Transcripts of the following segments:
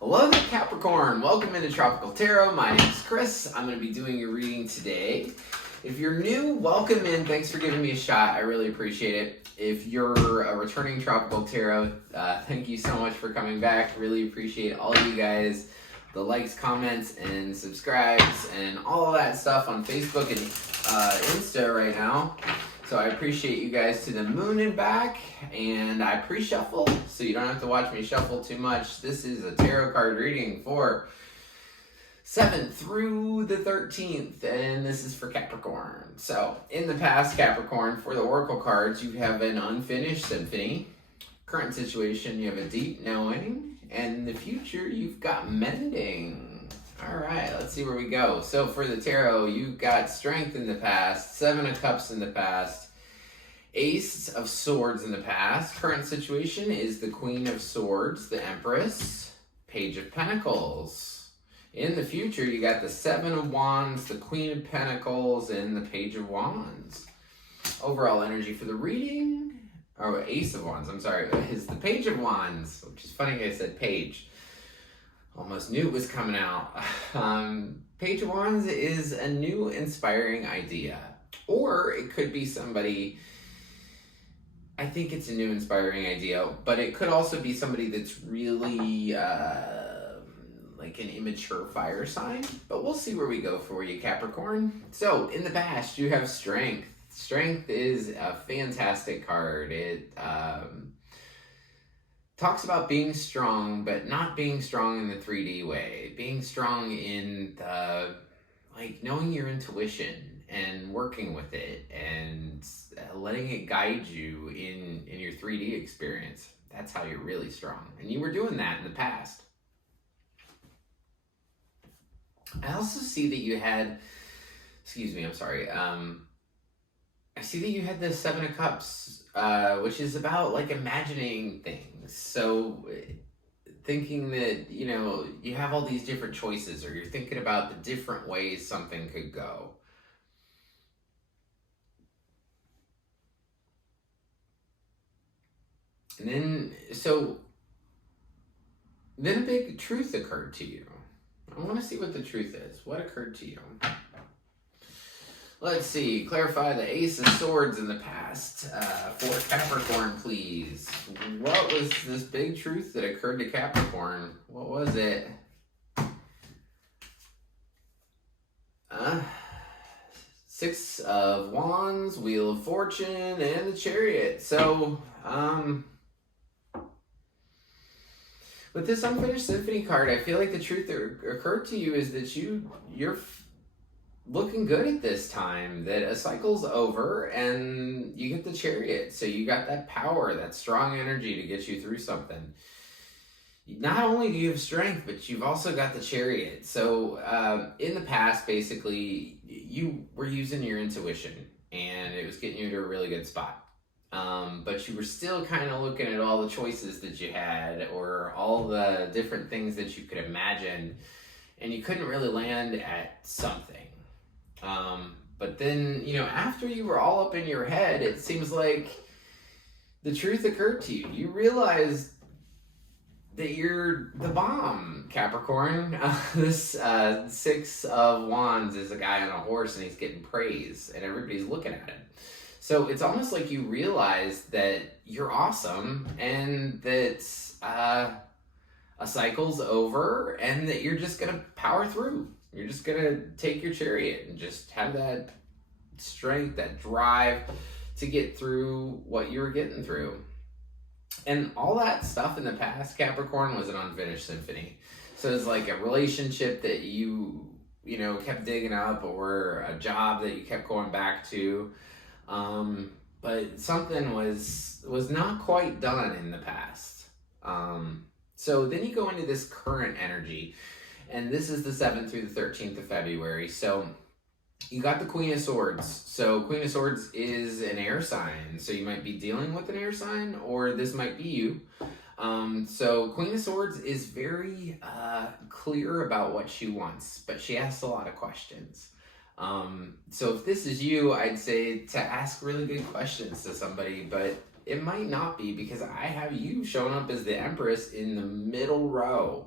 Hello there, Capricorn. Welcome into Tropical Tarot. My name is Chris. I'm going to be doing your reading today. If you're new, welcome in. Thanks for giving me a shot. I really appreciate it. If you're a returning Tropical Tarot, thank you so much for coming back. Really appreciate all you guys, the likes, comments, and subscribes, and all of that stuff on Facebook and Insta right now. So I appreciate you guys to the moon and back, and I pre-shuffle, so you don't have to watch me shuffle too much. This is a tarot card reading for 7th through the 13th, and this is for Capricorn. So, in the past, Capricorn, for the Oracle cards, you have an unfinished symphony. Current situation, you have a deep knowing, and in the future, you've got mending. Alright, let's see where we go. So for the tarot, you've got Strength in the past, 7 of Cups in the past, Ace of Swords in the past. Current situation is the Queen of Swords, the Empress, Page of Pentacles. In the future, you got the 7 of Wands, the Queen of Pentacles, and the Page of Wands. Overall energy for the reading, or Ace of Wands, I'm sorry, is the Page of Wands, which is funny I said Page. Almost knew it was coming out. Page of Wands is a new inspiring idea. Or it could be somebody, I think it's a new inspiring idea, but it could also be somebody that's really like an immature fire sign. But we'll see where we go for you, Capricorn. So, in the past, you have Strength. Strength is a fantastic card. It talks about being strong, but not being strong in the 3D way. Being strong in the, like, knowing your intuition and working with it and letting it guide you in your 3D experience. That's how you're really strong. And you were doing that in the past. I also see that you had, excuse me, I'm sorry. I see that you had the 7 of Cups, which is about, like, imagining things. So, thinking that, you know, you have all these different choices, or you're thinking about the different ways something could go. And then, then a big truth occurred to you. I want to see what the truth is. What occurred to you? Let's see, clarify the Ace of Swords in the past for Capricorn, please. What was this big truth that occurred to Capricorn? What was it? 6 of Wands, Wheel of Fortune, and the Chariot. So, with this Unfinished Symphony card, I feel like the truth that occurred to you is that you're looking good at this time, that a cycle's over and you get the Chariot. So you got that power, that strong energy to get you through something. Not only do you have strength, but you've also got the Chariot. So in the past, basically, you were using your intuition and it was getting you to a really good spot. But you were still kind of looking at all the choices that you had, or all the different things that you could imagine, and you couldn't really land at something. But then, you know, after you were all up in your head, it seems like the truth occurred to you. You realized that you're the bomb, Capricorn. This 6 of Wands is a guy on a horse and he's getting praise and everybody's looking at him. So it's almost like you realized that you're awesome and that a cycle's over and that you're just going to power through. You're just going to take your Chariot and just have that strength, that drive to get through what you were getting through. And all that stuff in the past, Capricorn, was an unfinished symphony. So it's like a relationship that you know, kept digging up, or a job that you kept going back to. But something was not quite done in the past. So then you go into this current energy. And this is the 7th through the 13th of February. So you got the Queen of Swords. So Queen of Swords is an air sign. So you might be dealing with an air sign, or this might be you. So Queen of Swords is very clear about what she wants, but she asks a lot of questions. So if this is you, I'd say to ask really good questions to somebody, but it might not be, because I have you showing up as the Empress in the middle row.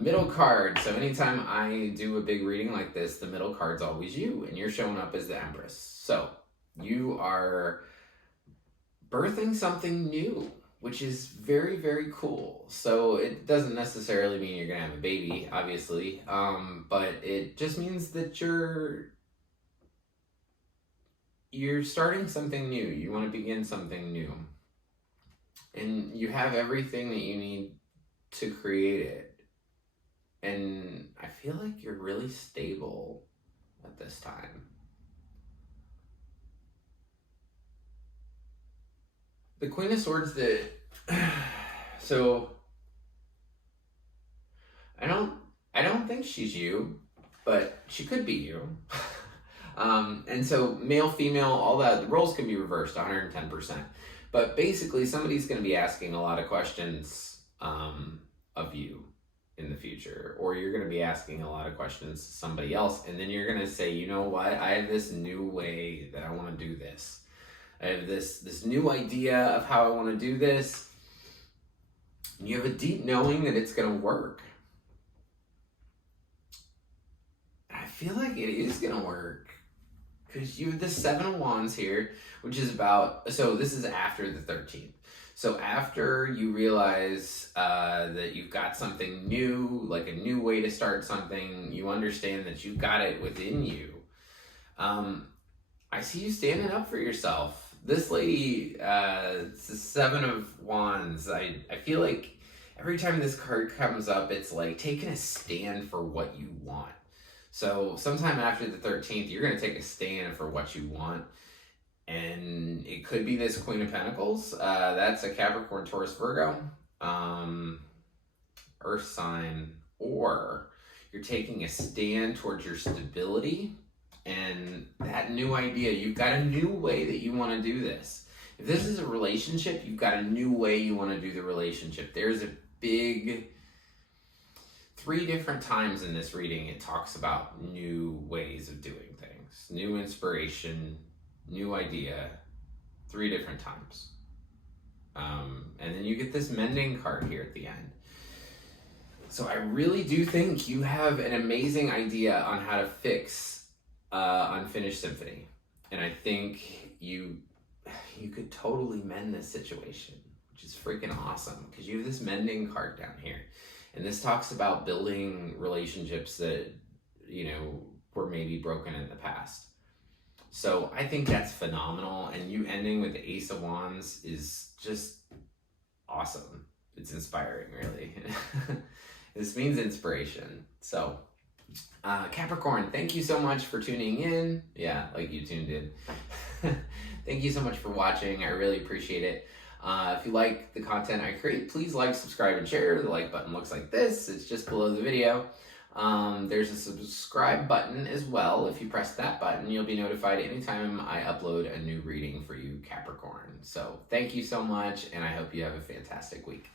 Middle card. So anytime I do a big reading like this, the middle card's always you, and you're showing up as the Empress. So you are birthing something new, which is very, very cool. So it doesn't necessarily mean you're gonna have a baby, obviously, but it just means that you're starting something new. You want to begin something new, and you have everything that you need to create it. And I feel like you're really stable at this time. The Queen of Swords, so I don't think she's you, but she could be you. And so male, female, all that, the roles can be reversed 110%. But basically somebody's going to be asking a lot of questions of you in the future, or you're going to be asking a lot of questions to somebody else, and then you're going to say, you know what, I have this new way that I want to do this. I have this new idea of how I want to do this. And you have a deep knowing that it's going to work. And I feel like it is going to work, because you have the Seven of Wands here, which is about, so this is after the 13th. So after you realize that you've got something new, like a new way to start something, you understand that you've got it within you. I see you standing up for yourself. This lady, it's the Seven of Wands. I feel like every time this card comes up, it's like taking a stand for what you want. So sometime after the 13th, you're going to take a stand for what you want. And it could be this Queen of Pentacles. That's a Capricorn, Taurus, Virgo, Earth sign. Or you're taking a stand towards your stability and that new idea. You've got a new way that you want to do this. If this is a relationship, you've got a new way you want to do the relationship. There's a big 3 different times in this reading it talks about new ways of doing things, new inspiration, new idea, 3 different times. And then you get this mending card here at the end. So I really do think you have an amazing idea on how to fix Unfinished Symphony. And I think you could totally mend this situation, which is freaking awesome, because you have this mending card down here. And this talks about building relationships that, were maybe broken in the past. So I think that's phenomenal. And you ending with the Ace of Wands is just awesome. It's inspiring, really. This means inspiration. So Capricorn, thank you so much for tuning in. Yeah, like you tuned in. Thank you so much for watching. I really appreciate it. If you like the content I create, please like, subscribe, and share. The like button looks like this. It's just below the video. There's a subscribe button as well. If you press that button, you'll be notified anytime I upload a new reading for you, Capricorn. So thank you so much, and I hope you have a fantastic week.